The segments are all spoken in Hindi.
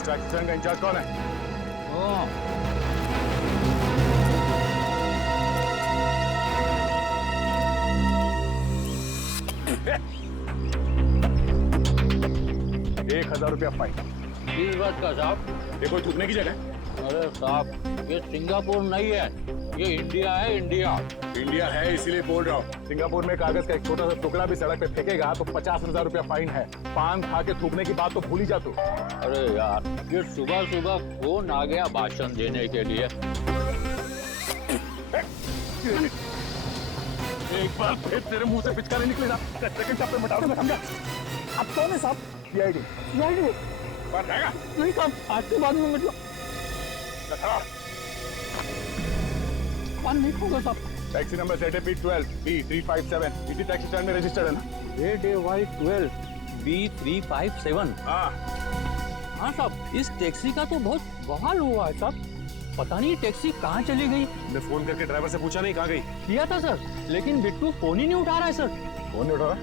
इस टैक्सी स्टैंड का इंचार्ज कौन है? ₹1000 फाइन। 20 बात का साहब। ये कोई थूकने की जगह है? अरे साहब, ये सिंगापुर नहीं है, ये इंडिया है, इंडिया। इंडिया है इसीलिए बोल रहा हूँ। सिंगापुर में कागज का एक छोटा सा टुकड़ा भी सड़क पे फेंकेगा तो ₹50,000 फाइन है। पान खा के थूकने की बात तो भूल ही जा तू। अरे यार, ये सुबह सुबह कौन आ गया भाषण देने के लिए? एक बार फिर तेरे मुंह से पिचकारी निकले ना, सेकंड चाप पे मटा दूंगा, समझा? आप कौन है साहब? सीआईडी। बात रहेगा? नहीं साहब, आज के बाद में मतलब नहीं होगा साहब। टैक्सी नंबर ZAP12 B357 इसी टैक्सी स्टैंड में रजिस्टर्ड है ना? ZAY12 B357। हाँ हाँ साहब, इस टैक्सी का तो बहुत बवाल हुआ है साहब। पता नहीं टैक्सी कहाँ चली गई। मैं फोन करके ड्राइवर से पूछा नहीं कहाँ गई। किया था सर, लेकिन बिट्टू फोन ही नहीं उठा रहा है सर। फोन नहीं उठा रहा?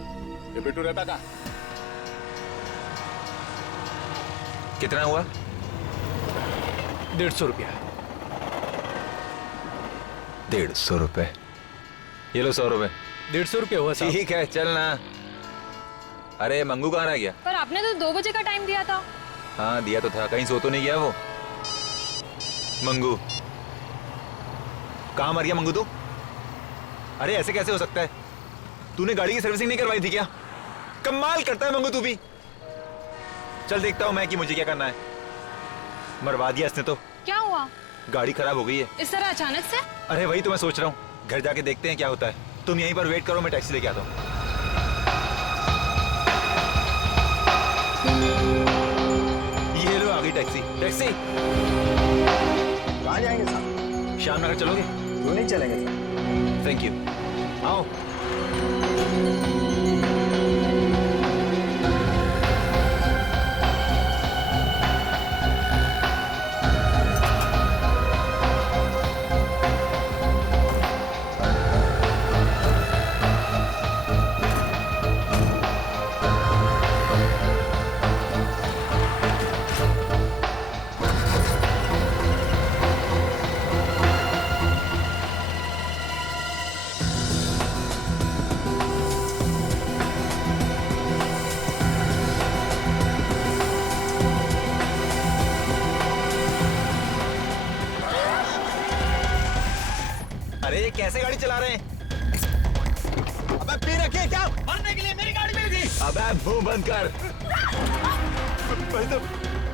ये बिट्टू रहता कहाँ? कितना हुआ? ₹150। ₹150। ये लो ₹100। ₹150 हुआ साहब। ठीक है, चल ना। अरे मंगू कहाँ रह गया? पर आपने तो 2 बजे का टाइम दिया था। हाँ दिया तो था, कहीं सो तो नहीं गया वो? मंगू कहाँ मर गया मंगू तू? अरे ऐसे कैसे हो सकता है? तूने गाड़ी की सर्विसिंग नहीं करवाई थी क्या? कमाल करता है मंगू तू भी। चल देखता हूँ मैं कि मुझे क्या करना है। मरवा दिया इसने तो। क्या हुआ? गाड़ी खराब हो गई है। इस तरह अचानक से? अरे वही तो मैं सोच रहा हूँ, घर जाके देखते हैं क्या होता है। तुम यहीं पर वेट करो, मैं टैक्सी लेके आता हूँ। ये लो आ गई टैक्सी। टैक्सी कहाँ जाएंगे साहब? श्याम नगर चलोगे? क्यों नहीं चलेंगे साहब? Thank you. आओ। अरे ये कैसे गाड़ी चला रहे हैं? अबे पी रखी है क्या? मरने के लिए मेरी गाड़ी मिल गई। अबे मुंह बंद कर।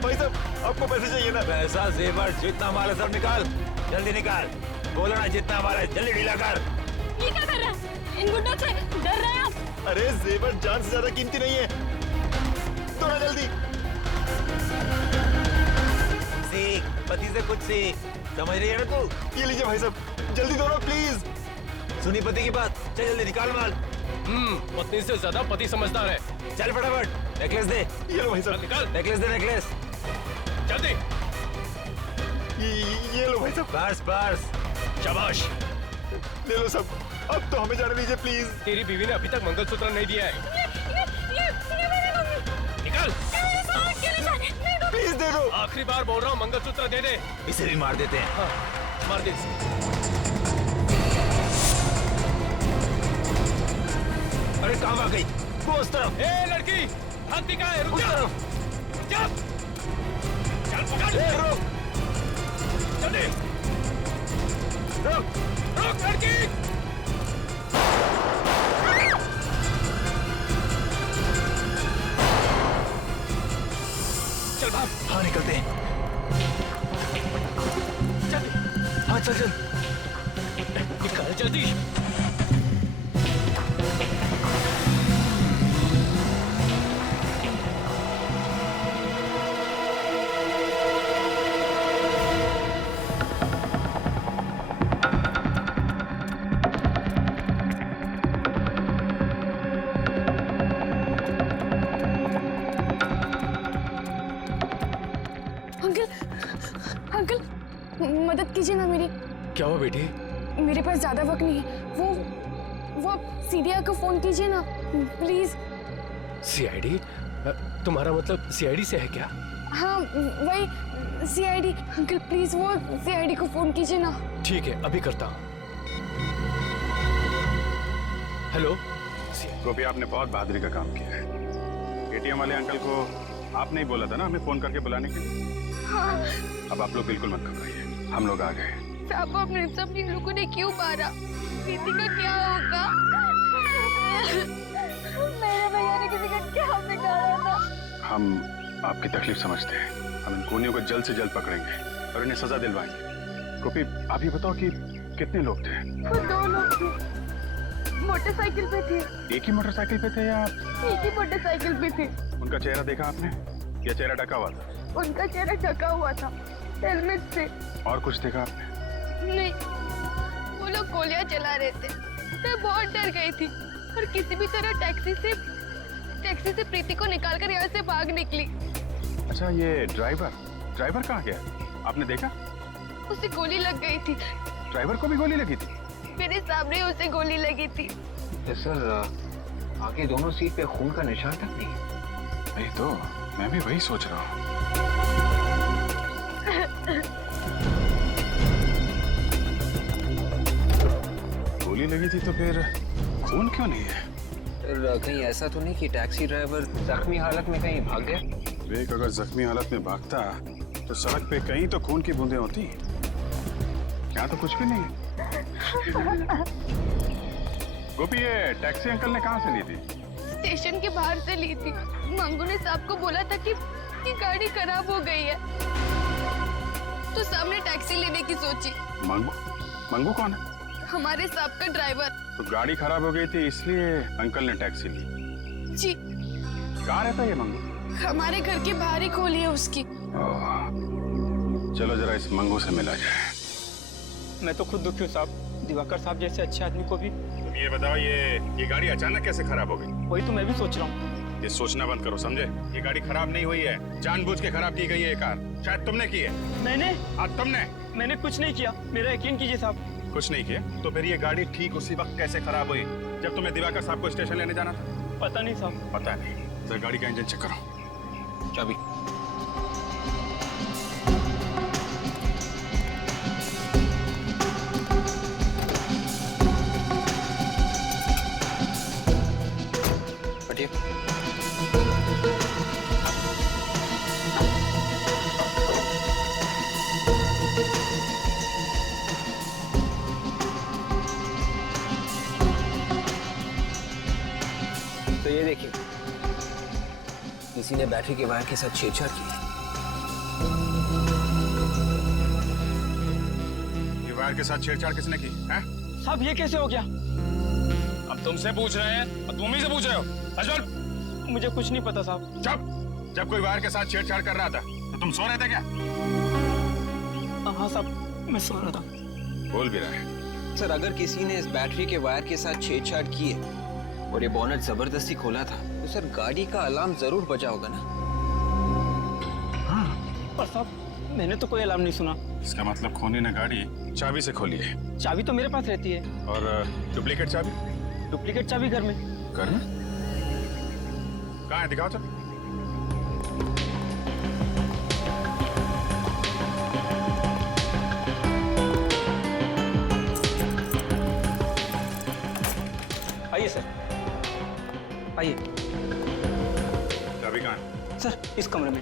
भाई साहब आपको पैसे चाहिए ना? पैसा जेवर जितना माल है सब निकाल, जल्दी निकाल। बोलो ना जितना माल है जल्दी ढीला कर। ये क्या कर रहा है? इन गुंडों से डर रहे हैं आप? अरे जेवर जान से ज्यादा कीमती नहीं है, थोड़ा जल्दी सीख, पति से कुछ सीख। समझ रही है ना तू? ये लीजिए भाई साहब, जल्दी दो ना प्लीज। सुनी पति की बात, चल जल्दी निकाल माल। पत्नी से ज्यादा पति समझदार है। चल फटाफट। नेकलेस दे। ये लो भाई साहब, निकाल। नेकलेस दे, नेकलेस। जल्दी। ये लो भाई साहब। Purse purse. शाबाश। ले लो सब। अब तो हमें जाने दीजिए प्लीज। तेरी बीवी ने अभी तक मंगलसूत्र नहीं दिया है। ये मेरे मम्मी। निकाल। प्लीज दे दो। आखिरी बार बोल रहा हूँ, मंगलसूत्र दे दे। इसे भी मार देते हैं। हाँ, मार दे इसे। अरे कहाँ भाग गई? वो उस तरफ। ए लड़की, हाथ दिखाए, रुक उस जा। तरफ। जा। चल पकड़। रुक जल्दी। रुक, रुक लड़की। चल भाग। हाँ निकलते हैं। चल। हाँ चल चल। निकाल जल्दी। अंकल, मदद कीजिए ना मेरी। क्या हुआ बेटी? मेरे पास ज्यादा वक्त नहीं है। वो आप सीडीआर को फोन कीजिए ना प्लीज। सीआईडी? तुम्हारा मतलब सीआईडी से है क्या? हाँ वही सीआईडी। अंकल प्लीज वो सीआईडी को फोन कीजिए ना। ठीक है, अभी करता हूँ। हेलो। गोपी, आपने बहुत बहादुरी का काम किया है। एटीएम वाले अंकल को आपने ही बोला था ना हमें फोन करके बुलाने के लिए। हाँ। अब आप लोग बिल्कुल मत घबराइए, हम लोग आ गए। साहब आपने सब लोगों ने क्यों मारा? प्रीति का क्या होगा? मेरे भैया ने किसी का क्या बिगाड़ा था? हम आपकी तकलीफ समझते हैं। हम इन खूनियों को जल्द से जल्द पकड़ेंगे और इन्हें सजा दिलवाएंगे। गोपी, आप ये बताओ कि कितने लोग थे? वो 2 लोग थे, मोटरसाइकिल पे थे। एक ही मोटरसाइकिल पे थे या एक ही मोटरसाइकिल पे थे। उनका चेहरा देखा आपने या चेहरा ढका हुआ था? उनका चेहरा ढका हुआ था हेलमेट से। और कुछ देखा आपने? नहीं, वो लोग गोलियां चला रहे थे। मैं बहुत डर गई थी और किसी भी तरह टैक्सी से प्रीति को निकालकर यहाँ से भाग निकली। अच्छा, ये ड्राइवर कहाँ गया? आपने देखा? उसे गोली लग गई थी। ड्राइवर को भी गोली लगी थी? मेरे सामने उसे गोली लगी थी। सर, आगे दोनों सीट पे खून का निशान तक नहीं है। नहीं तो मैं भी वही सोच रहा हूँ। गोली लगी थी तो फिर खून क्यों नहीं है? कहीं ऐसा तो नहीं कि टैक्सी ड्राइवर जख्मी हालत में कहीं भाग गया? विवेक अगर जख्मी हालत में भागता तो सड़क पे कहीं तो खून की बूंदें होती। क्या तो कुछ भी नहीं। गोपी, ये टैक्सी अंकल ने कहाँ से ली थी? स्टेशन के बाहर से ली थी। मंगू ने साहब को बोला था कि गाड़ी खराब हो गई है, तो सामने टैक्सी लेने की सोची। मंगू कौन है? हमारे साहब का ड्राइवर। तो गाड़ी खराब हो गई थी इसलिए अंकल ने टैक्सी ली। जी। कहाँ रहता है ये मंगू? हमारे घर के बाहर ही खोली है उसकी। चलो जरा इस मंगू से मिला जाए। मैं तो खुद दुखी हूँ साहब, दिवाकर साहब जैसे अच्छे आदमी को भी। तुम ये बताओ, ये गाड़ी अचानक कैसे खराब हो गई? वही तो मैं भी सोच रहा हूँ। ये सोचना बंद करो, समझे? ये गाड़ी खराब नहीं हुई है, जानबूझ के खराब की गई है ये कार। शायद तुमने की है। मैंने कुछ नहीं किया, मेरा यकीन कीजिए साहब। कुछ नहीं किया तो फिर ये गाड़ी ठीक उसी वक्त कैसे खराब हुई जब तुम्हें दिवाकर साहब को स्टेशन लेने जाना था? पता नहीं साहब। पता नहीं। सर, गाड़ी का इंजन चेक करो। चाबी। हटिए। तो ये देखिए, किसी ने बैटरी के वायर के साथ छेड़छाड़ की। ये वायर के साथ छेड़छाड़ किसने की है? साहब ये कैसे हो गया? अब तुमसे पूछ रहे हैं और तुम ही से पूछ रहे हो। अजमल, मुझे कुछ नहीं पता साहब। जब कोई वायर के साथ छेड़छाड़ कर रहा था तो तुम सो रहे थे क्या? हाँ साहब, मैं सो रहा था। बोल भी रहा है। सर, अगर किसी ने इस बैटरी के वायर के साथ छेड़छाड़ की है और ये बोनट जबरदस्ती खोला था तो सर गाड़ी का अलार्म जरूर बजा होगा ना? पर साहब, मैंने तो कोई अलार्म नहीं सुना। इसका मतलब खूनी ने गाड़ी चाबी से खोली है। चाबी तो मेरे पास रहती है। और डुप्लीकेट चाबी? डुप्लीकेट चाबी घर में। घर में? कहाँ है? दिखाओ चाबी। आइए सर, आइए। चाबी कहाँ है? सर, इस कमरे में।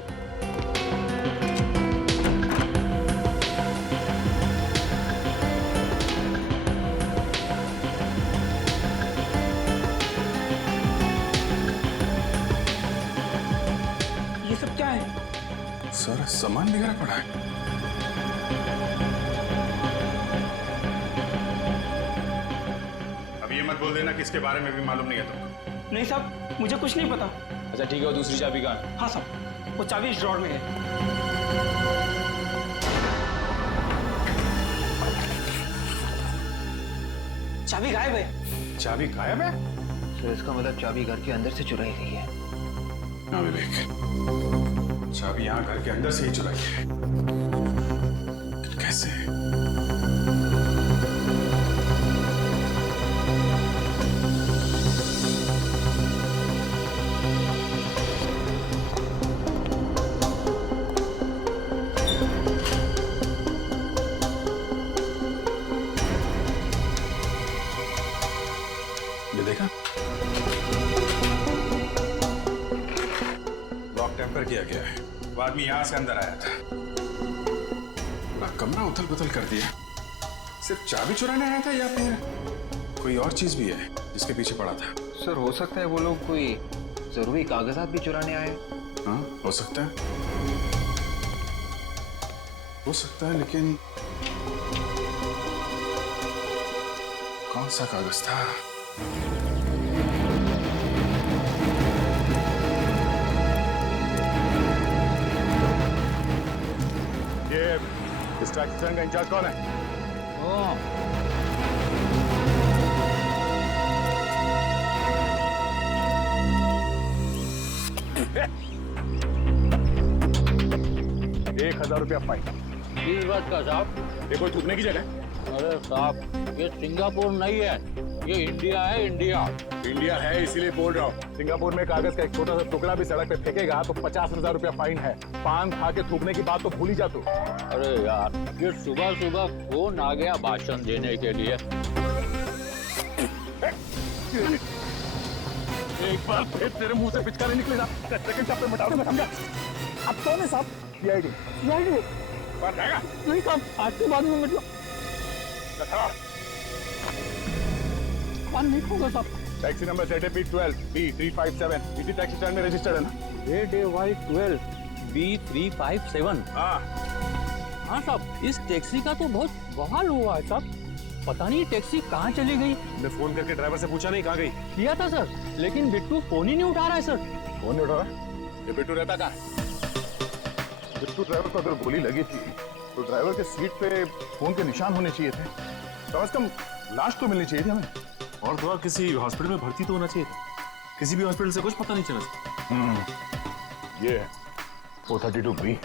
ये सब क्या है? सारा सामान बिगड़ा पड़ा है। अब ये मत बोल देना कि इसके बारे में भी मालूम नहीं है तुमको। नहीं साहब, मुझे कुछ नहीं पता। अच्छा ठीक है, वो दूसरी चाबी कहाँ है? हाँ साहब, वो चाबी इस ड्रॉर में है। चाबी गायब है। चाबी गायब है? सर, इसका मतलब चाबी घर के अंदर से चुराई गई है। हाँ विवेक, चाबी यहाँ घर के अंदर से ही चुराई है। कैसे? पर किया गया है। वो आदमी यहाँ से अंदर आया था, पूरा कमरा उथल पुथल कर दिया। सिर्फ चाबी चुराने आया था या फिर कोई और चीज भी है जिसके पीछे पड़ा था? सर हो सकता है वो लोग कोई जरूरी कागजात भी चुराने आए। हाँ हो सकता है, लेकिन कौन सा कागज था? ये इस टैक्सी स्टैंड का इंचार्ज कौन है? ₹1000 फाइन। किस बात का साहब? ये कोई थूकने की जगह है? अरे साहब, ये सिंगापुर नहीं है, ये इंडिया है, इंडिया। इंडिया है इसीलिए बोल रहा हूँ। सिंगापुर में कागज का एक छोटा सा टुकड़ा भी सड़क पे फेंकेगा तो 50,000 फाइन है। पान खा के थूकने की बात तो भूल ही जा तू। अरे यार, ये सुबह सुबह फोन आ गया भाषण देने के लिए। एक बार फिर तेरे मुंह से पिचकारे निकलेगा, सेकंड चैप्टर में डाल समझा। अब कौन है साहब? सीआईडी नहीं साहब, आज के बाद में मतलब नहीं होगा साहब। टैक्सी नंबर ZAP12 B357 इसी टैक्सी स्टैंड में रजिस्टर्ड है ना? ZAY12 B357। हाँ हाँ साहब, इस टैक्सी का तो बहुत बवाल हुआ है साहब। पता नहीं टैक्सी कहाँ चली गई। मैं फोन करके ड्राइवर से पूछा नहीं कहाँ गई? किया था सर, लेकिन बिट्टू फोन ही नहीं उठा रहा है सर। फोन नहीं उठा रहा? ये बिट्टू रहता कहाँ है? बिट्टू ड्राइवर को अगर गोली लगी थी तो ड्राइवर के सीट पे फोन के निशान होने चाहिए थे। कम से कम लाश तो मिलनी चाहिए थी हमें। और तो और किसी हॉस्पिटल में भर्ती तो होना चाहिए था। किसी भी हॉस्पिटल से कुछ पता नहीं चला। ये है 432B।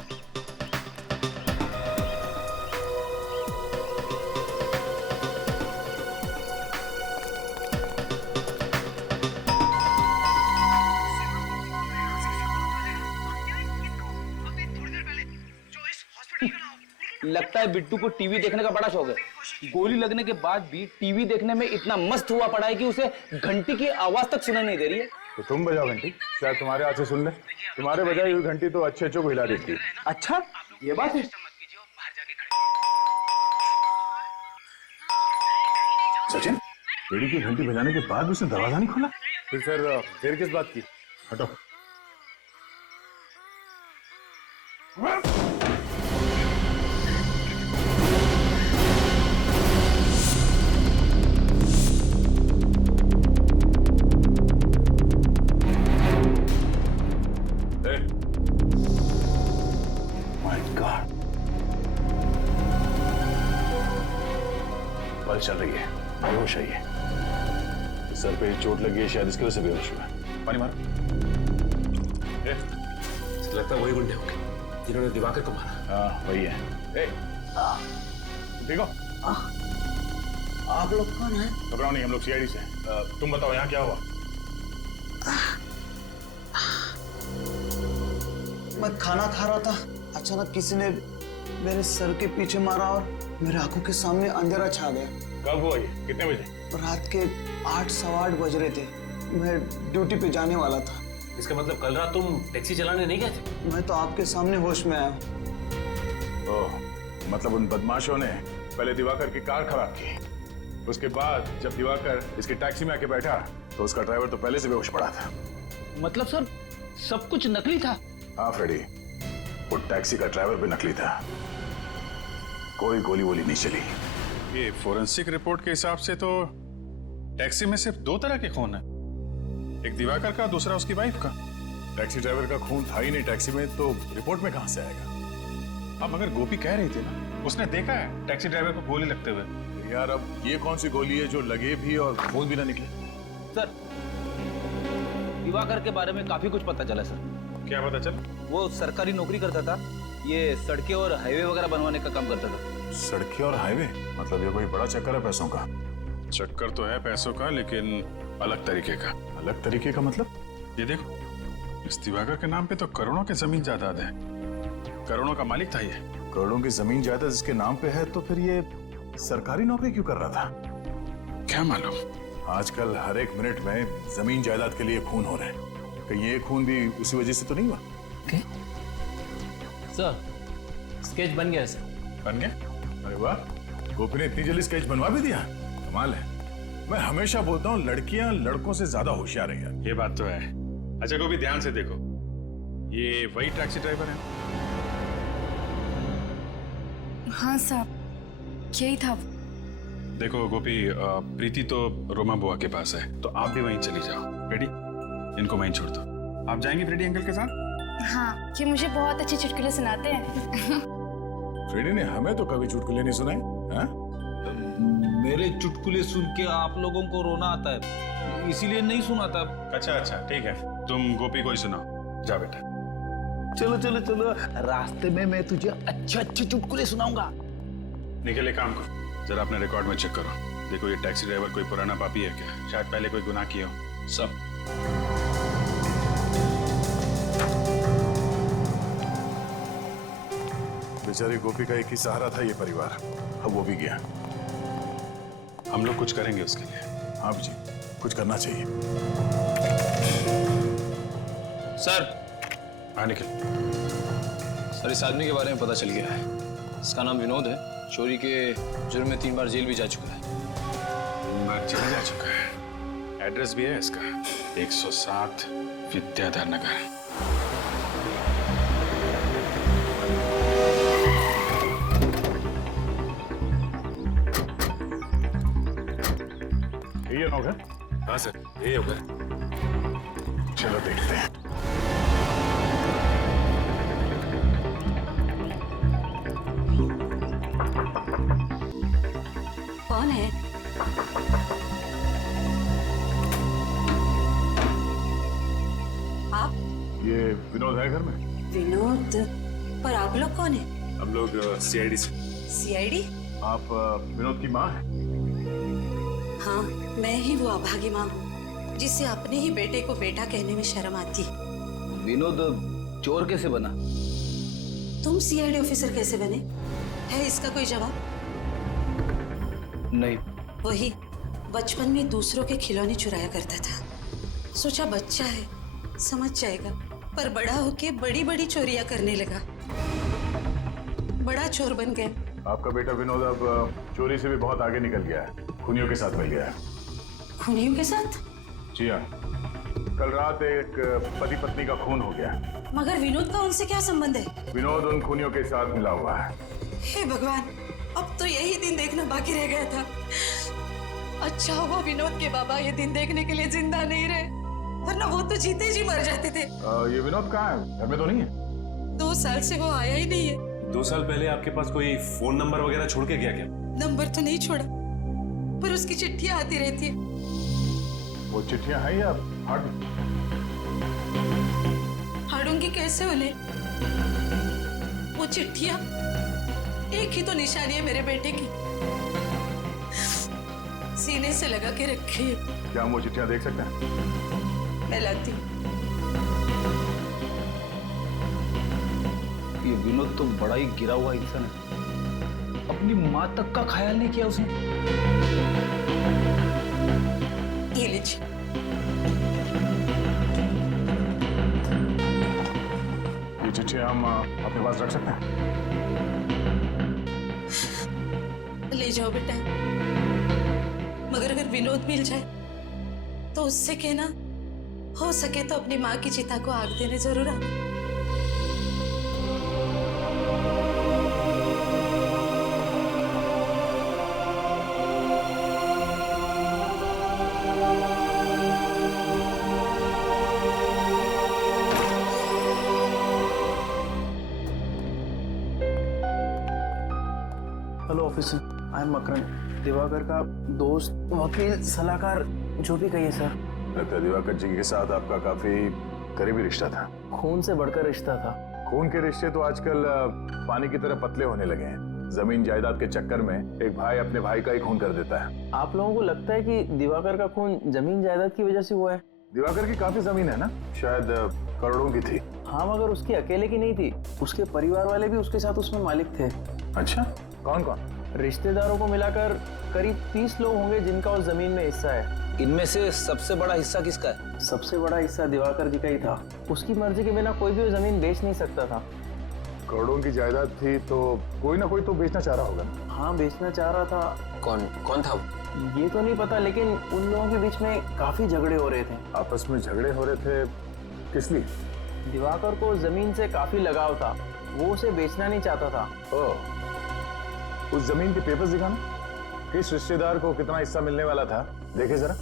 लगता है बिट्टू को टीवी देखने का बड़ा शौक है। गोली लगने के बाद भी टीवी देखने में इतना मस्त हुआ पड़ा है कि उसे घंटी की आवाज तक सुनाई नहीं दे रही है। तो तुम बजाओ घंटी, शायद तुम्हारे हाथ से सुन ले। तुम्हारे बजाई हुई घंटी तो अच्छे को हिला देती है। अच्छा ये बात है। सचिन, बेड़ी की घंटी बजाने के बाद भी उसने दरवाजा नहीं खोला? फिर किस बात की? हटो। पल चल रही है, बेहोश है ये। सर पे चोट लगी है, शायद इसकी वजह से बेहोश हुआ है। पानी मारो। लगता है वही गुंडे होंगे जिन्होंने दिवाकर को मारा। हाँ वही है। ठीक हो? आप लोग कौन हैं? घबराओ नहीं, हम लोग सीआईडी से। तुम बताओ यहाँ क्या हुआ? मैं खाना खा रहा था, अचानक किसी ने मेरे सर के पीछे मारा और मेरे आंखों के सामने अंधेरा छा गया। कब हुआ ये? कितने बजे? रात के 8 सवा 8 बज रहे थे। मैं ड्यूटी पे जाने वाला था। इसका मतलब कल रात तुम टैक्सी चलाने नहीं गए थे? मैं तो आपके सामने होश में आया हूँ। ओह, मतलब उन बदमाशों ने पहले दिवाकर की कार खराब की, उसके बाद जब दिवाकर इसकी टैक्सी में आके बैठा तो उसका ड्राइवर तो पहले से बेहोश पड़ा था। मतलब सर सब कुछ नकली था? हाँ फ्रेडी, वो टैक्सी का ड्राइवर भी नकली था। कोई गोली वोली नहीं चली। ये फोरेंसिक रिपोर्ट के हिसाब से तो टैक्सी में सिर्फ 2 तरह के खून है, एक दिवाकर का, दूसरा उसकी वाइफ का। टैक्सी ड्राइवर का खून था ही नहीं टैक्सी में, तो रिपोर्ट में कहां से आएगा? अब मगर गोपी कह रही थी ना, उसने देखा है टैक्सी ड्राइवर को गोली लगते हुए। यार अब ये कौन सी गोली है जो लगे भी और खून भी ना निकले? सर दिवाकर के बारे में काफी कुछ पता चला सर। क्या पता चला? वो सरकारी नौकरी करता था, ये सड़कें और हाईवे वगैरह बनवाने का काम करता था। सड़कें और हाईवे? मतलब ये कोई बड़ा चक्कर है पैसों का? चक्कर तो है पैसों का, लेकिन अलग तरीके का। अलग तरीके का मतलब? ये देखो, इस दिवाकर के नाम पे तो करोड़ों की जमीन जायदाद है, करोड़ों का मालिक था ये। करोड़ों की जमीन जायदाद इसके नाम पे है, तो फिर ये सरकारी नौकरी क्यों कर रहा था? क्या मालूम। आजकल हर एक मिनट में जमीन जायदाद के लिए खून हो रहे हैं। कहीं ये खून भी उसी वजह से तो नहीं हुआ? ओके सर, स्केच बन गया सर। बन गया? अरे वाह, गोपी ने इतनी जल्दी स्केच बनवा भी दिया, कमाल है। मैं हमेशा बोलता हूँ लड़कियां लड़कों से ज्यादा होशियार है यार। ये बात तो है। अच्छा गोपी ध्यान से देखो, ये वही टैक्सी ड्राइवर है? हाँ साहब, यही था। देखो गोपी, प्रीति तो रोमा बुआ के पास है, तो आप भी वहीं चली जाओ। रेडी? इनको वहीं छोड़ दो। आप जाएंगे फ्रेडी अंकल के साथ? हाँ, ये मुझे बहुत अच्छे चुटकुले सुनाते हैं। फ्रेडी ने हमें तो कभी चुटकुले नहीं सुनाए। हाँ? मेरे चुटकुले सुन के आप लोगों को रोना आता है, इसीलिए नहीं सुनाता। अच्छा ठीक है, तुम गोपी को ही सुनाओ। जा बेटा। चलो चलो चलो, रास्ते में मैं तुझे अच्छे अच्छे चुटकुले सुनाऊंगा। निकले काम को, जरा अपने रिकॉर्ड में चेक करो। देखो ये टैक्सी ड्राइवर कोई पुराना पापी है क्या? शायद पहले कोई गुनाह किया हो। सब बेचारी गोपी का एक ही सहारा था ये परिवार, अब वो भी गया। हम लोग कुछ करेंगे उसके लिए। हाँ जी, कुछ करना चाहिए। सर, हाँ निखिल। सर इस आदमी के बारे में पता चल गया है। इसका नाम विनोद है, चोरी के जुर्म में 3 बार जेल भी जा चुका है। 3 बार जेल जा चुका है। एड्रेस भी है इसका, 107 विद्याधर नगर। ये होगा? हाँ सर, ये होगा। चलो देखते हैं। कौन है? आप? ये विनोद है घर में? विनोद? पर आप लोग कौन है? हम लोग सीआईडी से। सीआईडी? आप विनोद की माँ हैं? हाँ, मैं ही वो अभागी माँ हूँ जिससे अपने ही बेटे को बेटा कहने में शर्म आती। विनोद चोर कैसे बना? तुम सीआईडी ऑफिसर कैसे बने? है इसका कोई जवाब? नहीं। वही बचपन में दूसरों के खिलौने चुराया करता था। सोचा बच्चा है, समझ जाएगा, पर बड़ा होके बड़ी बड़ी चोरियां करने लगा। बड़ा चोर बन गया। आपका बेटा विनोद अब चोरी से भी बहुत आगे निकल गया है, खूनियों के साथ मिल गया है। खूनियों के साथ? जी हाँ, कल रात एक पति पत्नी का खून हो गया। मगर विनोद का उनसे क्या संबंध है? विनोद उन खूनियों के साथ मिला हुआ है। हे भगवान, अब तो यही दिन देखना बाकी रह गया था। अच्छा हुआ विनोद के बाबा ये दिन देखने के लिए जिंदा नहीं रहे, वरना वो तो जीते जी मर जाते थे। ये विनोद कहाँ है? घर में तो नहीं है? 2 साल से वो आया ही नहीं है। 2 साल पहले आपके पास कोई फोन नंबर वगैरह छोड़ के गया क्या? नंबर तो नहीं छोड़ा, पर उसकी चिट्ठियां आती रहती है। वो चिट्ठियां हैं या फाड़? फाड़ूंगी कैसे उन्हें? वो चिट्ठियां एक ही तो निशानी है मेरे बेटे की, सीने से लगा के रखी है। क्या हम वो चिट्ठियां देख सकते हैं? मैं लाती। ये विनोद तो बड़ा ही गिरा हुआ इंसान है, अपनी माँ तक का ख्याल नहीं किया उसने। ये लीजिए। ये चिट्ठियां हम अपने पास रख सकते हैं? ले जाओ बेटा, मगर अगर विनोद मिल जाए तो उससे कहना हो सके तो अपनी माँ की चिता को आग देने जरूर आना। Hello officer, I am Makaran, Diwakar का दोस्त, वकील, सलाहकार, जो भी कहिए सर। लगता है दिवाकर जी के साथ आपका काफी करीबी रिश्ता था। खून से बढ़कर रिश्ता था। खून के रिश्ते तो आजकल पानी की तरह पतले होने लगे हैं। जमीन जायदाद के चक्कर में एक भाई अपने भाई का ही खून कर देता है। आप लोगों को लगता है कि दिवाकर का खून जमीन जायदाद की वजह से हुआ है? दिवाकर की काफी जमीन है ना, शायद करोड़ों की थी। हाँ, मगर उसकी अकेले की नहीं थी, उसके परिवार वाले भी उसके साथ उसमें मालिक थे। अच्छा, कौन कौन? रिश्तेदारों को मिलाकर करीब 30 लोग होंगे जिनका उस जमीन में हिस्सा है। इनमें से सबसे बड़ा हिस्सा किसका है? सबसे बड़ा हिस्सा दिवाकर जी का ही था। उसकी मर्जी के बिना कोई भी वो जमीन बेच नहीं सकता था। करोड़ों की जायदाद थी तो कोई ना कोई तो बेचना चाह रहा होगा ना। हाँ, बेचना चाह रहा था। कौन था वो? ये तो नहीं पता, लेकिन उन लोगों के बीच में काफी झगड़े हो रहे थे। आपस में झगड़े हो रहे थे किस लिए? दिवाकर को जमीन से काफी लगाव था, वो उसे बेचना नहीं चाहता था। ओह, उस जमीन के पेपर्स दिखाना। किस रिश्तेदार को कितना हिस्सा मिलने वाला था देखे जरा।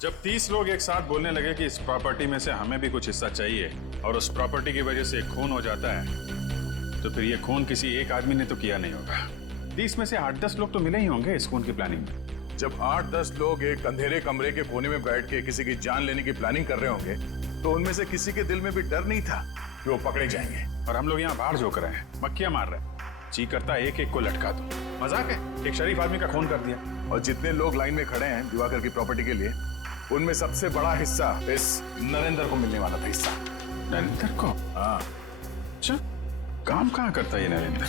जब 30 लोग एक साथ बोलने लगे कि इस प्रॉपर्टी में से हमें भी कुछ हिस्सा चाहिए और उस प्रॉपर्टी की वजह से एक खून हो जाता है, तो फिर ये खून किसी एक आदमी ने तो किया नहीं होगा। 30 में से 8-10 लोग तो मिले ही होंगे इस खून की प्लानिंग में। जब 8-10 लोग एक अंधेरे कमरे के कोने में बैठ के किसी की जान लेने की प्लानिंग कर रहे होंगे, तो उनमें से किसी के दिल में भी डर नहीं था कि वो पकड़े जाएंगे। और हम लोग यहाँ बाहर झोंक रहे हैं, मक्खियां मार रहे हैं। जी करता एक एक को लटका दो। मजाक है, एक शरीफ आदमी का खून कर दिया। और जितने लोग लाइन में खड़े हैं दिवाकर की प्रॉपर्टी के लिए, उनमें सबसे बड़ा हिस्सा इस नरेंद्र को मिलने वाला था। हिस्सा नरेंद्र को? हाँ। अच्छा, काम कहाँ करता है ये नरेंद्र?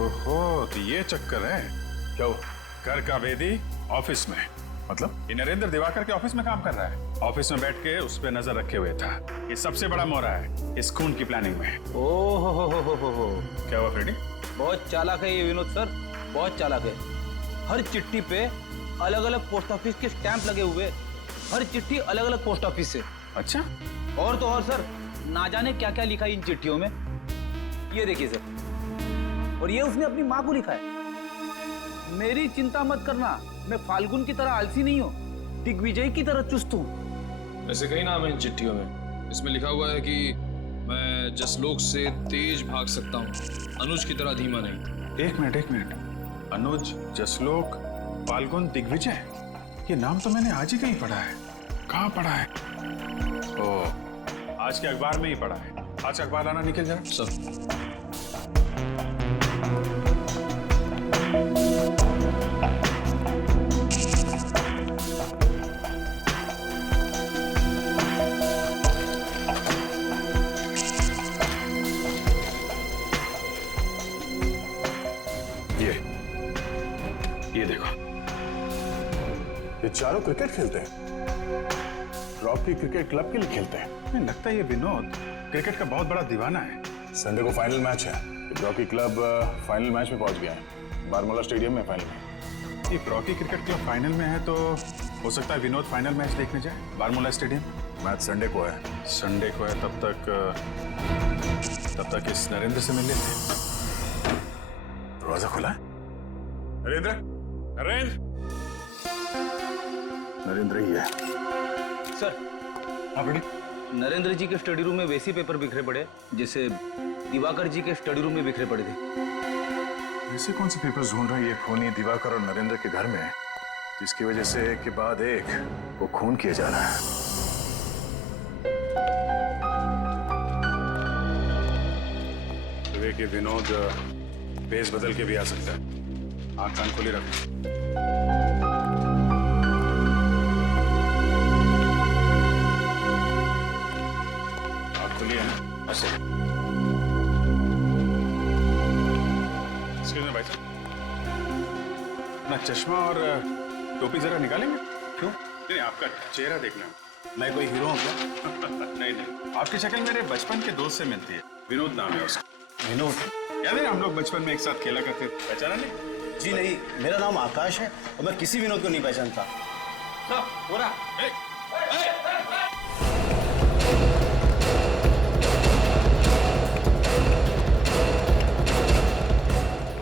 ओहो, तो ये चक्कर है। क्या हुआ? घर का भेदी ऑफिस में, मतलब? ये नरेंद्र दिवाकर के ऑफिस में काम कर रहा है। ऑफिस में बैठ के उस पे नजर रखे हुए था। ये सबसे बड़ा मोहरा है इस खून की प्लानिंग में। ओहो, क्या हुआ फ्रेडी? बहुत चालाक है ये विनोद सर, बहुत चालाक है। हर चिट्ठी पे अलग अलग पोस्ट ऑफिस के स्टैंप लगे हुए, हर चिट्ठी अलग अलग पोस्ट ऑफिस से। अच्छा, और तो और सर, ना जाने क्या क्या लिखा है इन चिट्ठियों में। ये देखिए सर, और ये उसने अपनी माँ को लिखा है। मेरी चिंता मत करना, मैं फाल्गुन की तरह आलसी नहीं हूँ, दिग्विजय की तरह चुस्त हूँ। वैसे कई नाम है इन चिट्ठियों में। इसमें लिखा हुआ है कि मैं जसलोक से तेज भाग सकता हूँ, अनुज की तरह धीमा नहीं। एक मिनट। अनुज, जसलोक, फाल्गुन, दिग्विजय, ये नाम तो मैंने आज ही कहीं पढ़ा है। कहाँ पढ़ा है? ओ, आज के अखबार में ही पढ़ा है। आज अखबार लाना निकल जाए सर। ये देखो, ये चारों क्रिकेट खेलते हैं। रॉकी क्रिकेट क्लब के लिए खेलते हैं। मुझे लगता है ये विनोद क्रिकेट का बहुत बड़ा दीवाना है। संडे को फाइनल मैच है। रॉकी क्लब फाइनल मैच में पहुंच गया है, बारमूला स्टेडियम में फाइनल में। ये रॉकी क्रिकेट क्लब फाइनल में है तो हो सकता है विनोद फाइनल मैच देखने जाए बारमूला स्टेडियम। मैच संडे को है। संडे को है, तब तक इस नरेंद्र से मिल लेते हैं। दरवाजा खुला है। नरेंद्र नरेंद्र ही है। सर, नरेंद्र जी के स्टडी रूम में वैसे पेपर बिखरे पड़े जैसे दिवाकर जी के स्टडी रूम में बिखरे पड़े थे। ऐसे कौन से पेपर्स ढूंढ रहे हैं ये खूनी दिवाकर और नरेंद्र के घर में, जिसकी वजह से एक के बाद एक वो खून किए जा रहा है। कि विनोद भेस बदल के भी आ सकता है। आंख कान खोली रख। आंख खुली है ना? ऐसे। एक्सक्यूज मी भाई साहब, अपना चश्मा और टोपी जरा निकालेंगे? क्यों? नहीं, आपका चेहरा देखना। मैं कोई हीरो हूँ क्या? नहीं, आपकी शक्ल मेरे बचपन के दोस्त से मिलती है। विनोद नाम है उसका। विनोद? याद है हम लोग बचपन में एक साथ खेला करते थे, पहचाना नहीं? जी नहीं, मेरा नाम आकाश है और मैं किसी विनोद को नहीं पहचानता।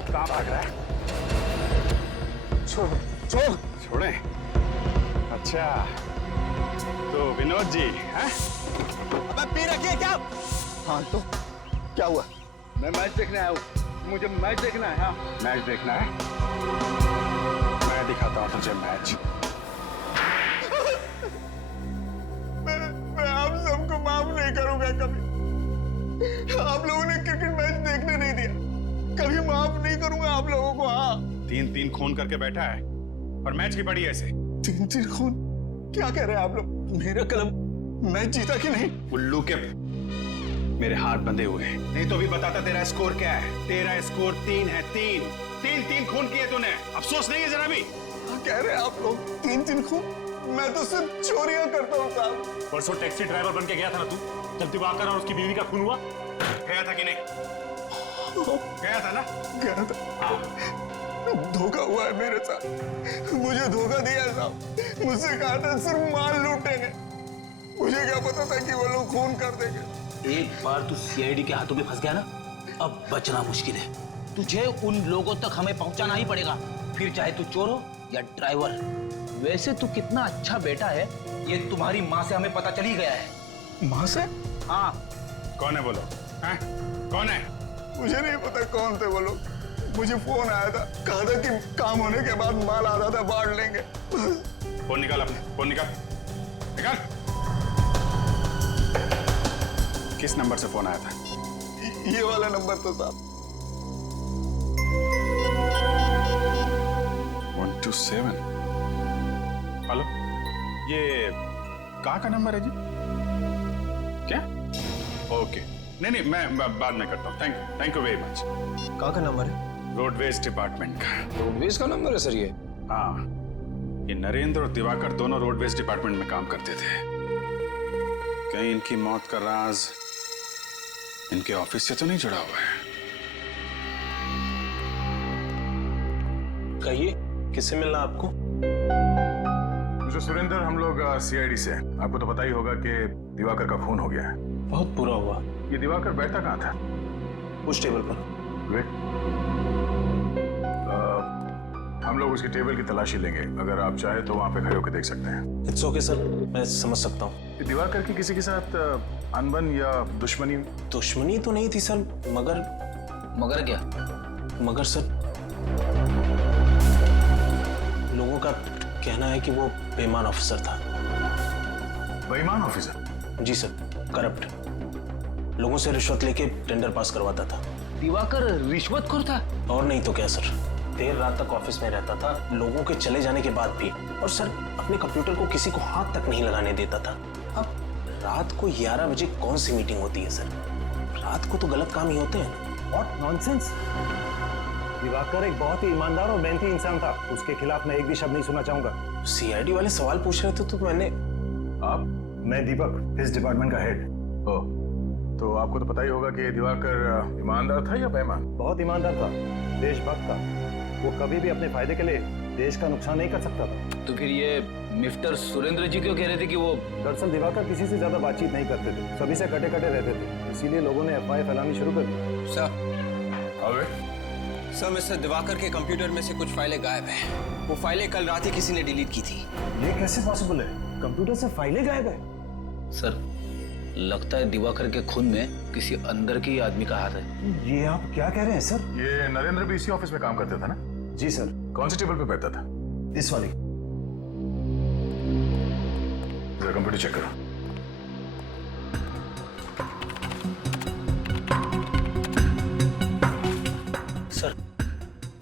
कहाँ भाग रहा है? छोड़े। अच्छा, तो विनोद जी हैं? पी रखिए क्या? हाँ तो क्या हुआ? मैं मैच देखने आया हूँ, मुझे मैच देखना है। हाँ, मैच देखना है? मैं दिखाता हूँ तुझे मैच। मैं आप सबको माफ नहीं करूंगा कभी। आप लोगों ने क्रिकेट मैच देखने नहीं दिया, कभी माफ नहीं करूंगा आप लोगों को। हाँ, 3-3 खून करके बैठा है और मैच की पड़ी ऐसे। 3-3 खून? क्या कह रहे हैं आप लोग? मेरा क्लब मैच जीता कि नहीं? उल्लू के मेरे हाथ बंधे हुए हैं। नहीं तो भी बताता तेरा स्कोर क्या है। तेरा स्कोर 3 है। 3 खून किए तूने। अफसोस नहीं है जरा भी? कह रहे हैं आप लोग 3 खून? मैं तो सिर्फ चोरियां करता हूँ साहब। परसों टैक्सी ड्राइवर बन के गया था ना तू, जब दिवाकर और उसकी बीवी का खून हुआ? गया था कि नहीं? गया था ना? गया था। धोखा हुआ है मेरे साथ। मुझे धोखा दिया है साहब। मुझसे कहा था सिर्फ माल लूटेंगे। मुझे क्या पता था कि वो लोग खून कर देंगे। एक बार तू सीआईडी के हाथों में फंस गया ना, अब बचना मुश्किल है। तुझे उन लोगों तक हमें पहुंचाना ही पड़ेगा, फिर चाहे तू चोर हो या ड्राइवर। वैसे तू कितना अच्छा बेटा है, ये तुम्हारी माँ से हमें पता चल ही गया है। माँ से? हाँ। कौन है बोलो? हैं? कौन है? मुझे नहीं पता कौन थे वो लोग। मुझे फोन आया था, कहा था कि काम होने के बाद माल आधा था बांट लेंगे। फोन निकाल अपने, फोन निकाल। किस नंबर से फोन आया था? ये वाला नंबर तो साहब। 127। हेलो, ये कहाँ का नंबर है जी? क्या? ओके, नहीं मैं बाद में करता हूँ। Thank you very much. कहाँ का नंबर है? रोडवेज डिपार्टमेंट का। रोडवेज का नंबर है सर ये? हाँ, ये नरेंद्र और दिवाकर दोनों रोडवेज डिपार्टमेंट में काम करते थे। कहीं इनकी मौत का राज इनके ऑफिस से तो नहीं जुड़ा हुआ है? कहिए, किससे मिलना आपको? मिस्टर सुरेंद्र, हम लोग सीआईडी से। आपको तो पता ही होगा कि दिवाकर का खून हो गया है। बहुत बुरा हुआ। ये दिवाकर बैठा कहाँ था? उस टेबल पर। हम लोग उसकी टेबल की तलाशी लेंगे। अगर आप चाहे तो वहां पे खड़े होकर देख सकते हैं। इट्स ओके सर, मैं समझ सकता हूँ। दिवाकर की किसी के साथ अनबन या दुश्मनी? दुश्मनी तो नहीं थी सर, मगर क्या? मगर सर, लोगों का कहना है कि वो बेईमान ऑफिसर था। बेईमान ऑफिसर? जी सर, करप्ट। लोगों से रिश्वत लेके टेंडर पास करवाता था। दिवाकर रिश्वतखोर था? और नहीं तो क्या सर, देर रात तक ऑफिस में रहता था, लोगों के चले जाने के बाद भी। और सर, अपने कंप्यूटर को किसी को हाथ तक नहीं लगाने देता था। अब रात को 11 बजे कौन सी मीटिंग होती है सर? रात को तो गलत काम ही होते हैं। What nonsense! दिवाकर एक बहुत ही ईमानदार और मेहनती इंसान था। उसके खिलाफ मैं एक भी शब्द नहीं सुनना चाहूंगा। सीआईडी वाले सवाल पूछ रहे थे तो मैंने। आप? मैं दीपक, इस डिपार्टमेंट का हेड। ओह, तो आपको तो पता ही होगा कि दिवाकर ईमानदार था या बेईमान? बहुत ईमानदार था, देशभक्त था। वो कभी भी अपने फायदे के लिए देश का नुकसान नहीं कर सकता था। तो फिर ये मिस्टर सुरेंद्र जी क्यों कह रहे थे कि वो? दरअसल दिवाकर किसी से ज्यादा बातचीत नहीं करते थे, सभी से कटे कटे रहते थे। इसीलिए लोगों ने अफवाहें फैलानी शुरू कर दी। सर, मिस्टर दिवाकर के कंप्यूटर में से कुछ फाइलें गायब हैं। वो फाइलें कल रात ही किसी ने डिलीट की थी। ये कैसे पॉसिबल है? कंप्यूटर से फाइलें गायब है? सर, लगता है दिवाकर के खून में किसी अंदर के ही आदमी का हाथ है। ये आप क्या कह रहे हैं सर? ये नरेंद्र भी इसी ऑफिस में काम करता था ना? जी सर। कौन सी टेबल पे बैठता था? इस वाली। जरा कंप्यूटर चेक करो। सर,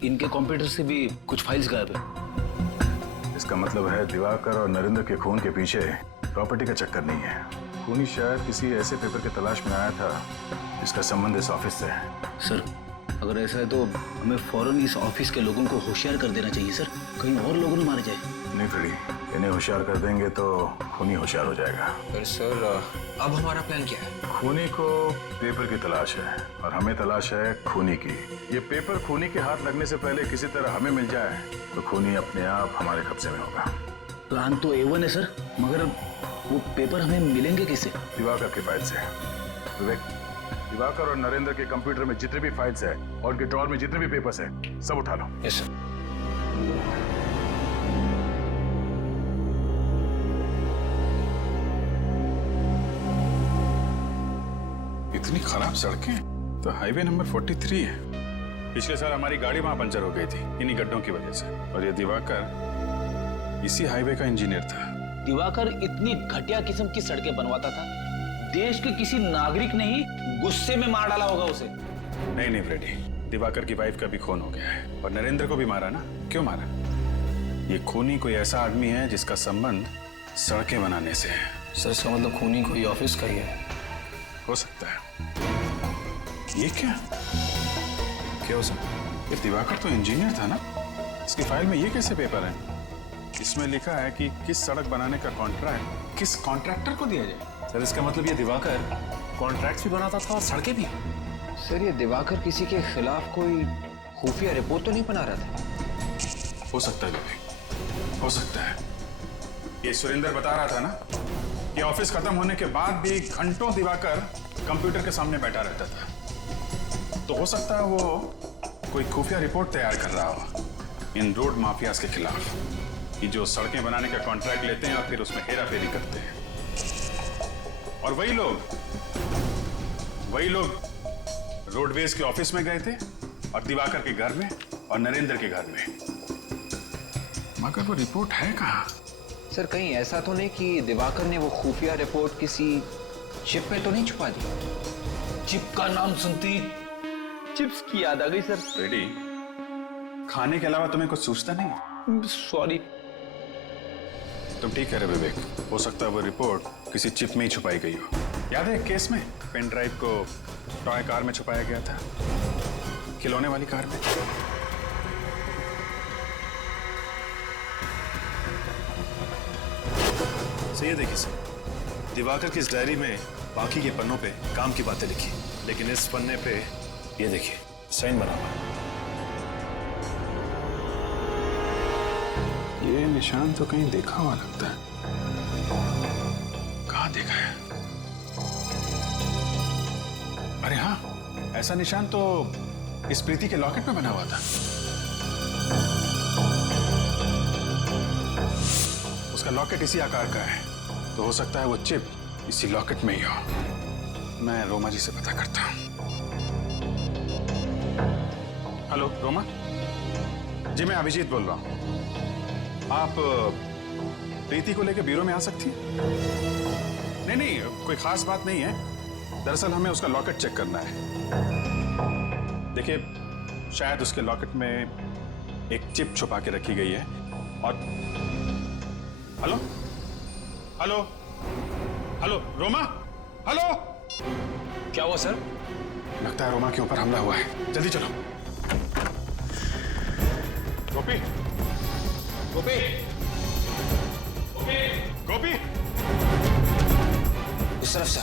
इनके कंप्यूटर से भी कुछ फाइल्स गायब है। इसका मतलब है दिवाकर और नरेंद्र के खून के पीछे प्रॉपर्टी का चक्कर नहीं है। खूनी शायद किसी ऐसे पेपर की तलाश में आया था जिसका संबंध इस ऑफिस से है। सर, अगर ऐसा है तो हमें फौरन इस ऑफिस के लोगों को होशियार कर देना चाहिए सर, कहीं और लोगों ने मारे जाए। नहीं फ्रेडी, इन्हें होशियार कर देंगे तो खूनी होशियार हो जाएगा। पर सर, अब हमारा प्लान क्या है? खूनी को पेपर की तलाश है और हमें तलाश है खूनी की। ये पेपर खूनी के हाथ लगने से पहले किसी तरह हमें मिल जाए तो खूनी अपने आप हमारे कब्जे में होगा। प्लान तो A1 है सर, मगर वो पेपर हमें मिलेंगे कैसे? दिवाकर के फाइल से। विवेक, दिवाकर और नरेंद्र के कंप्यूटर में जितने भी फाइल्स है और उनके ड्रॉर में जितने भी पेपर्स है, सब उठा लो। Yes sir. इतनी खराब सड़कें तो हाईवे नंबर 43 है। पिछले साल हमारी गाड़ी वहां पंचर हो गई थी इन्हीं गड्ढों की वजह से। और ये दिवाकर इसी हाईवे का इंजीनियर था। दिवाकर इतनी घटिया किस्म की सड़कें बनवाता था, देश के किसी नागरिक ने ही गुस्से में मार डाला होगा उसे। नहीं फ्रेडी, दिवाकर की वाइफ का भी खून हो गया है और नरेंद्र को भी मारा ना। क्यों मारा? ये खूनी कोई ऐसा आदमी है जिसका संबंध सड़कें बनाने से है। सर, इसका मतलब खूनी कोई ऑफिस का ही है। हो सकता है। ये क्या हो सकता है? ये दिवाकर तो इंजीनियर था ना? इसकी फाइल में ये कैसे पेपर है? इसमें लिखा है कि किस सड़क बनाने का कॉन्ट्रैक्ट किस कॉन्ट्रैक्टर को दिया जाए। सर इसका मतलब ये दिवाकर कॉन्ट्रैक्ट्स भी बनाता था और सड़कें भी। सर ये दिवाकर किसी के खिलाफ कोई खुफिया रिपोर्ट तो नहीं बना रहा था? हो सकता है विवेक, हो सकता है। ये सुरेंद्र बता रहा था ना कि ऑफिस खत्म होने के बाद भी घंटों दिवाकर कंप्यूटर के सामने बैठा रहता था। तो हो सकता है वो कोई खुफिया रिपोर्ट तैयार कर रहा हो इन रोड माफियाज के खिलाफ, कि जो सड़कें बनाने का कॉन्ट्रैक्ट लेते हैं और फिर उसमें हेरा फेरी करते हैं। और वही लोग रोडवेज के ऑफिस में गए थे और दिवाकर के घर में और नरेंद्र के घर में। मगर वो रिपोर्ट है कहाँ? सर कहीं ऐसा तो नहीं कि दिवाकर ने वो खुफिया रिपोर्ट किसी चिप में तो नहीं छुपा दी? चिप का नाम सुनती चिप्स की याद आ गई सर। रेडी, खाने के अलावा तुम्हें कुछ सूझता नहीं? सॉरी। तुम ठीक कह रहे विवेक, हो सकता है वो रिपोर्ट किसी चिप में ही छुपाई गई हो। याद है एक केस में पेन ड्राइव को टॉय कार में छुपाया गया था, खिलौने वाली कार में। सर ये देखिए सर, दिवाकर की इस डायरी में बाकी के पन्नों पे काम की बातें लिखी, लेकिन इस पन्ने पे ये देखिए साइन बना हुआ। ये निशान तो कहीं देखा हुआ लगता है। कहाँ देखा है? अरे हाँ, ऐसा निशान तो इस प्रीति के लॉकेट में बना हुआ था। उसका लॉकेट इसी आकार का है, तो हो सकता है वो चिप इसी लॉकेट में ही हो। मैं रोमा जी से पता करता हूं। हेलो रोमा जी, मैं अभिजीत बोल रहा हूं। आप प्रीति को लेकर ब्यूरो में आ सकती हैं? नहीं, कोई खास बात नहीं है। दरअसल हमें उसका लॉकेट चेक करना है। देखिए, शायद उसके लॉकेट में एक चिप छुपा के रखी गई है। और hello hello hello Roma, hello. क्या हुआ सर? लगता है रोमा के ऊपर हमला हुआ है। जल्दी चलो। गोपी, गोपी, गोपी, गोपी, उस तरफ से।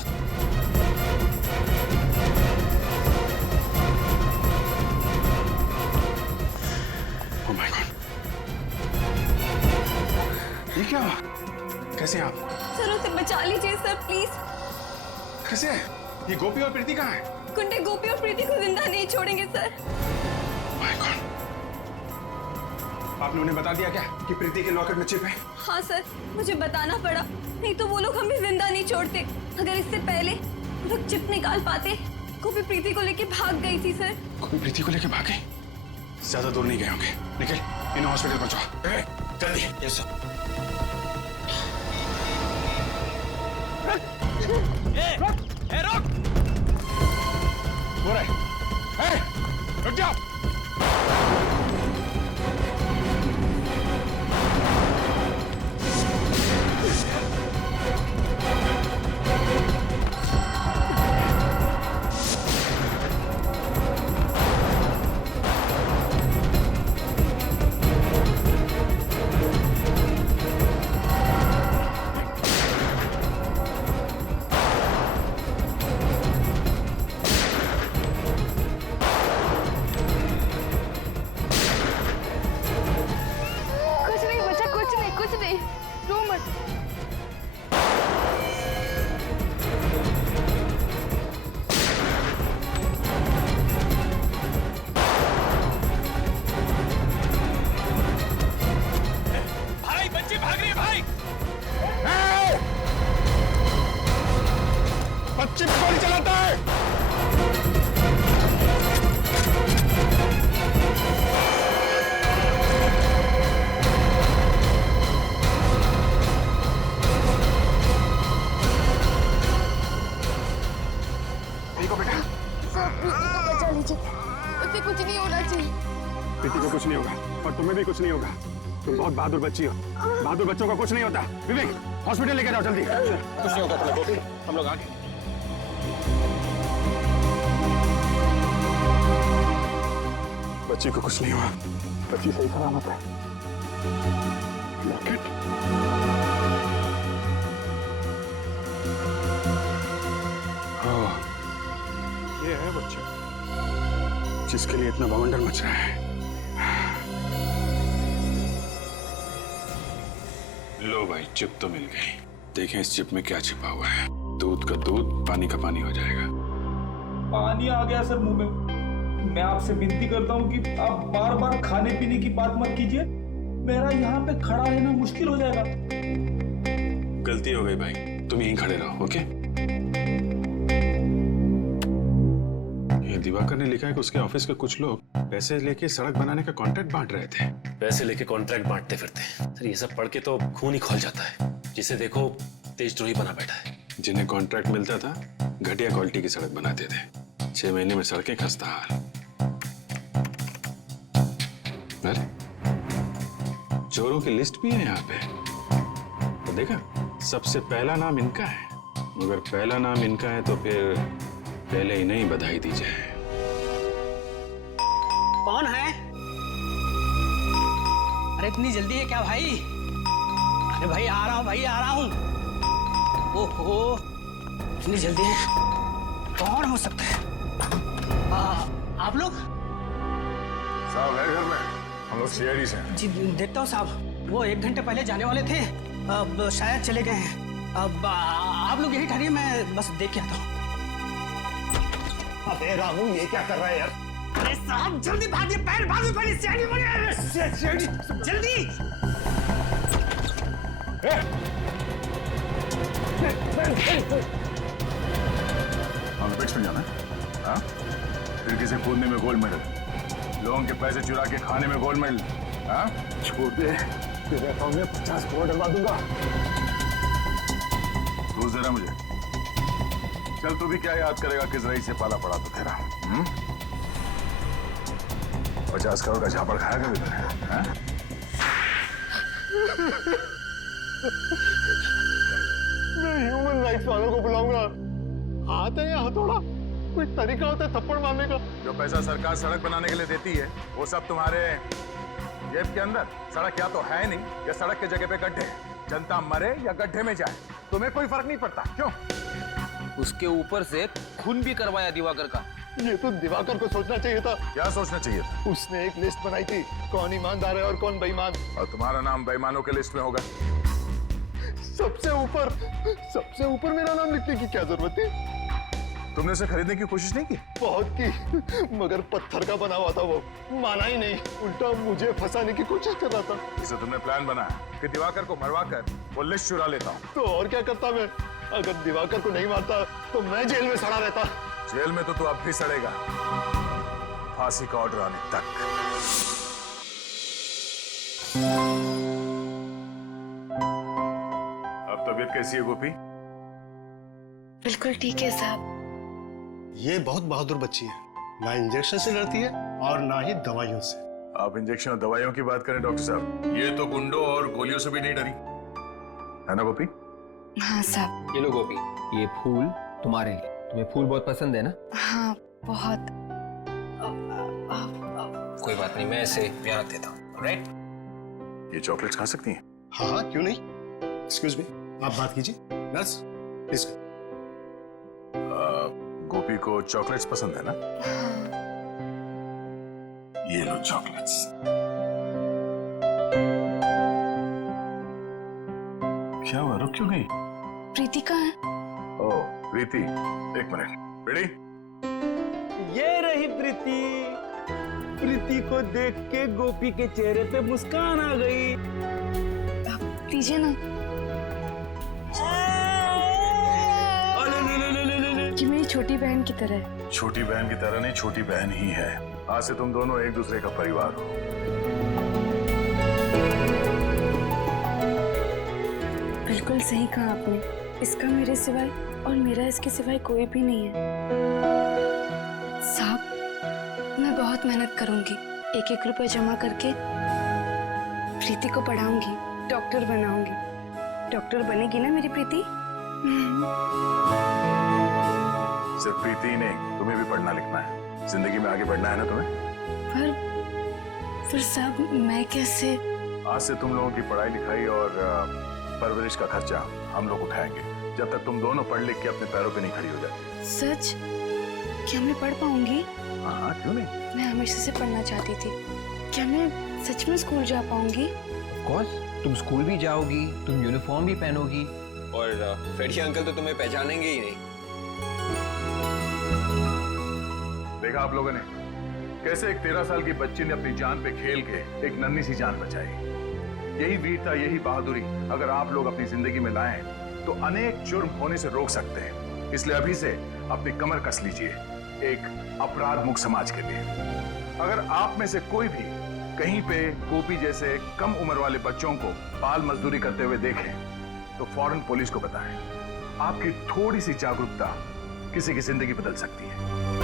ओह माय गॉड, ये क्या हुआ? कैसे आप? सर उसे बचा लीजिए सर प्लीज। कैसे? ये गोपी और प्रीति कहाँ है? गुंडे गोपी और प्रीति को जिंदा नहीं छोड़ेंगे सर। माय गॉड, आपने उन्हें बता दिया क्या कि प्रीति के लॉकेट में चिप है? हाँ सर, मुझे बताना पड़ा, नहीं तो वो लोग हमें जिंदा नहीं छोड़ते। अगर इससे पहले वो लोग चिप निकाल पाते, गोपी प्रीति को लेके भाग गई थी सर। गोपी प्रीति को लेके भागे? ज्यादा दूर नहीं गए होंगे। निखिल, इन्हें हॉस्पिटल पहुंचाओ जल्दी। Yes sir. रुक! हो रहा है। रुक जाओ। कुछ नहीं, रो मत। भाई बच्ची भाग रही है भाई। बच्ची पे गोली चलाता है। उसे कुछ नहीं होना चाहिए। प्रीति को कुछ नहीं होगा और तुम्हें भी कुछ नहीं होगा। तुम बहुत बहादुर बच्ची हो। बहादुर बच्चों का कुछ नहीं होता। विवेक, हॉस्पिटल लेकर जाओ जल्दी। कुछ नहीं होगा तुम्हें गोपी, हम लोग आगे। बच्ची को कुछ नहीं हुआ, बच्ची सही सलामत है। लॉकेट ये है बच्चा जिसके लिए इतना बवंडर मच रहा है। लो भाई, चिप तो मिल गई। देखें इस चिप में क्या छिपा हुआ है। दूध का दूध, पानी का पानी हो जाएगा। पानी आ गया सर मुंह में। मैं आपसे विनती करता हूँ कि आप बार बार खाने पीने की बात मत कीजिए। मेरा यहाँ पे खड़ा रहना मुश्किल हो जाएगा। गलती हो गई भाई, तुम यहीं खड़े रहो, ओके? ये दिवाकर ने लिखा है कि उसके ऑफिस के कुछ लोग पैसे लेके सड़क बनाने का कॉन्ट्रैक्ट बांट रहे थे। पैसे लेके कॉन्ट्रैक्ट बांटते फिरते। सर ये सब पढ़ के तो खून ही खौल जाता है। जिसे देखो तेजद्रोही बना बैठा है। जिन्हें कॉन्ट्रैक्ट मिलता था, घटिया क्वालिटी की सड़क बनाते थे। 6 महीने में सड़कें खस्ता हाल। अरे चोरों की लिस्ट भी है यहाँ पे। तो देखा, सबसे पहला नाम इनका है। मगर पहला नाम इनका है तो फिर पहले ही नहीं बधाई दी जाए। कौन है? अरे इतनी जल्दी है क्या भाई? अरे भाई आ रहा हूँ, भाई आ रहा हूँ। ओहो, इतनी जल्दी है? कौन हो सकता है? आप लोग? साहब है घर में, हम लोग सीआईडी से हैं। जी देखता हूँ साहब, वो 1 घंटे पहले जाने वाले थे, अब शायद चले गए हैं। अब आप लोग यही ठहरिए, मैं बस देख के आता हूँ। अबे रामू, ये क्या कर रहा है यार? अरे साहब जल्दी भागिए, पैर भागिए, पहले सीआईडी जल्दी। ओलंपिक्स में जाना है? हाँ? फिर किसी कूदने में गोल्ड मेडल, लोगों के पैसे चुरा के खाने में गोल्ड मेडल। हाँ? छोड़ दे, तेरे अकाउंट में 50 करोड़ डलवा दूंगा। तू जरा मुझे चल, तू भी क्या याद करेगा किस रईस से पाला पड़ा तो तेरा। 50 करोड़ का झापड़ खाया कभी तूने? हाँ? मैं ह्यूमन राइट्स वालों को बुलाऊंगा। हाथ है या हथौड़ा? कोई तरीका होता है थप्पड़ मारने का? जो पैसा सरकार सड़क बनाने के लिए देती है वो सब तुम्हारे जेब के अंदर। सड़क या तो है नहीं या सड़क के जगह पे गड्ढे हैं। जनता मरे या गड्ढे में जाए, तुम्हें कोई फर्क नहीं पड़ता। क्यों? उसके ऊपर से खून भी करवाया दिवाकर का। ये तो दिवाकर को सोचना चाहिए था। क्या सोचना चाहिए था? उसने एक लिस्ट बनाई थी, कौन ईमानदार है और कौन बेईमान। और तुम्हारा नाम बेईमानों के लिस्ट में होगा। सबसे ऊपर मेरा नाम लिखने की क्या जरूरत थी? तुमने उसे खरीदने की कोशिश नहीं की? बहुत की, मगर पत्थर का बना हुआ था वो, माना ही नहीं, उल्टा मुझे फंसाने की कोशिश कर रहा था। इसे तुमने प्लान बनाया कि दिवाकर को मरवा कर वो लिस्ट चुरा लेता हूँ। तो और क्या करता मैं? अगर दिवाकर को नहीं मारता तो मैं जेल में सड़ा रहता। जेल में तो तू अब भी सड़ेगा, फांसी का ऑर्डर आने तक। अब तबीयत कैसी है गोपी? बिल्कुल ठीक है साहब। ये बहुत बहादुर बच्ची है, ना इंजेक्शन से डरती है और ना ही दवाइयों से। आप इंजेक्शन और दवाइयों की बात करें डॉक्टर साहब, ये तो गुंडों और गोलियों से भी नहीं डरी, है ना गोपी? हाँ साहब। ये लो गोपी, ये फूल तुम्हारे लिए। तुम्हें फूल बहुत पसंद है ना? हाँ बहुत। कोई बात नहीं, मैं ऐसे प्यार देता हूँ। राइट? ये चॉकलेट्स खा सकती हैं? हाँ क्यों नहीं। एक्सक्यूज मी, आप बात कीजिए। Nurse please. गोपी को चॉकलेट्स पसंद है ना? हाँ। ये लो चॉकलेट्स। क्या हुआ, रुक क्यों गई? प्रीति कहाँ है? ओह प्रीति, एक मिनट बेटी। ये रही प्रीति। प्रीति को देख के गोपी के चेहरे पे मुस्कान आ गई। आप लीजिए ना। ये मेरी छोटी बहन की तरह है। छोटी बहन की तरह नहीं, छोटी बहन ही है। आज से तुम दोनों एक दूसरे का परिवार हो। बिल्कुल सही कहा आपने। इसका मेरे सिवाय और मेरा इसके सिवाय कोई भी नहीं है। साहब, मैं बहुत मेहनत करूंगी। 1-1 रुपए जमा करके प्रीति को पढ़ाऊंगी, डॉक्टर बनाऊंगी। डॉक्टर बनेगी ना मेरी प्रीति? सिर्फ प्रीति ही नहीं, तुम्हें भी पढ़ना लिखना है, जिंदगी में आगे बढ़ना है ना तुम्हें। फिर साहब मैं कैसे? आज से तुम लोगों की पढ़ाई लिखाई और परवरिश का खर्चा हम लोग उठाएंगे, जब तक तुम दोनों पढ़ लिख के अपने पैरों पे नहीं खड़ी हो जाती। सच? क्या मैं पढ़ पाऊंगी? हाँ, क्यों नहीं। मैं हमेशा से पढ़ना चाहती थी। क्या मैं सच में स्कूल जा पाऊंगी? ऑफ कोर्स, तुम स्कूल भी जाओगी, तुम यूनिफॉर्म भी पहनोगी और फ्रेडी अंकल तो तुम्हें पहचानेंगे ही नहीं। देखा आप लोगों ने कैसे एक 13 साल की बच्ची ने अपनी जान पे खेल के एक नन्ही सी जान बचाई। यही वीरता, यही बहादुरी अगर आप लोग अपनी जिंदगी में लाएं तो अनेक जुर्म होने से रोक सकते हैं। इसलिए अभी से अपनी कमर कस लीजिए एक अपराध मुक्त समाज के लिए। अगर आप में से कोई भी कहीं पे गोपी जैसे कम उम्र वाले बच्चों को बाल मजदूरी करते हुए देखें तो फौरन पुलिस को बताएं। आपकी थोड़ी सी जागरूकता किसी की जिंदगी बदल सकती है।